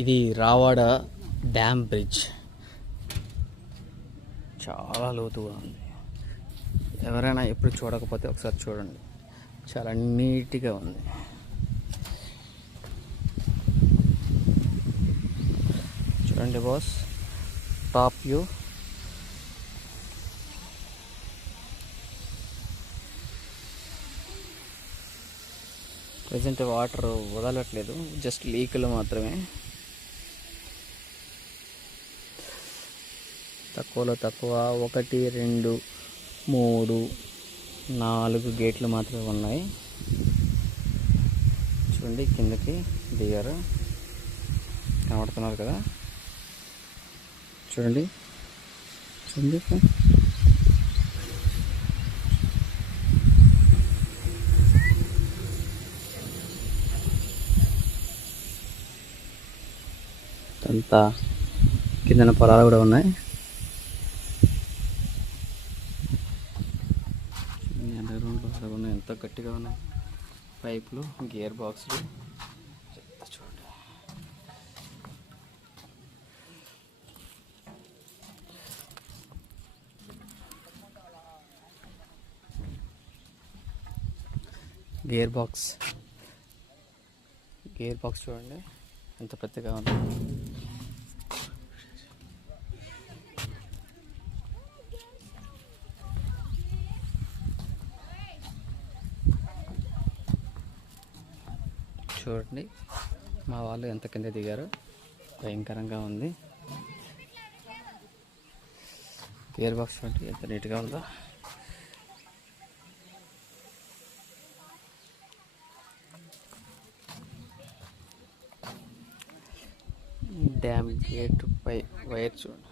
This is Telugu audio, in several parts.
ఇది రావాడ డ్యామ్ బ్రిడ్జ్. చాలా లోతుగా ఉంది. ఎవరైనా ఎప్పుడు చూడకపోతే ఒకసారి చూడండి, చాలా నీట్గా ఉంది. చూడండి boss, top view. Present water వదలట్లేదు, జస్ట్ లీకులు మాత్రమే. తక్కువలో తక్కువ 1, 2, 3, 4 గేట్లు మాత్రమే ఉన్నాయి. చూడండి కిందకి దిగారు, కనబడుతున్నారు కదా. చూడండి చూడండి అంతా కిందన పొలాలు కూడా ఉన్నాయి. ఎంత గట్టిగా ఉన్నాయి పైపులు, గేర్ బాక్సులు. చూడండి గేర్ బాక్స్ చూడండి ఎంత పెద్దగా ఉంది. చూడండి మా వాళ్ళు ఎంత కింద దిగారు, భయంకరంగా ఉంది. గేర్ బాక్స్ చూడండి ఎంత నీట్గా ఉందో. డ్యామ్ గేట్ పై వైర్ చూడండి.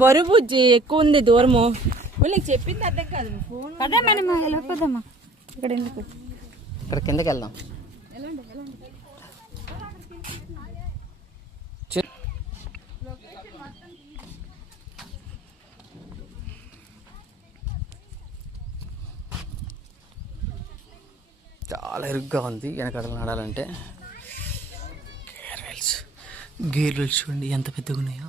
బరువు ఎక్కువ ఉంది, దూరము. వీళ్ళకి చెప్పింది అర్థం కాదు. అదే మనం వెళ్ళిపోదామా, ఇక్కడ ఎందుకు, ఇక్కడ కిందకి వెళ్దాం. చాలా ఇరుగ్గా ఉంది వెనకడలు నడాలంటే. గేర్ వీల్స్ చూడండి ఎంత పెద్దగా ఉన్నాయో.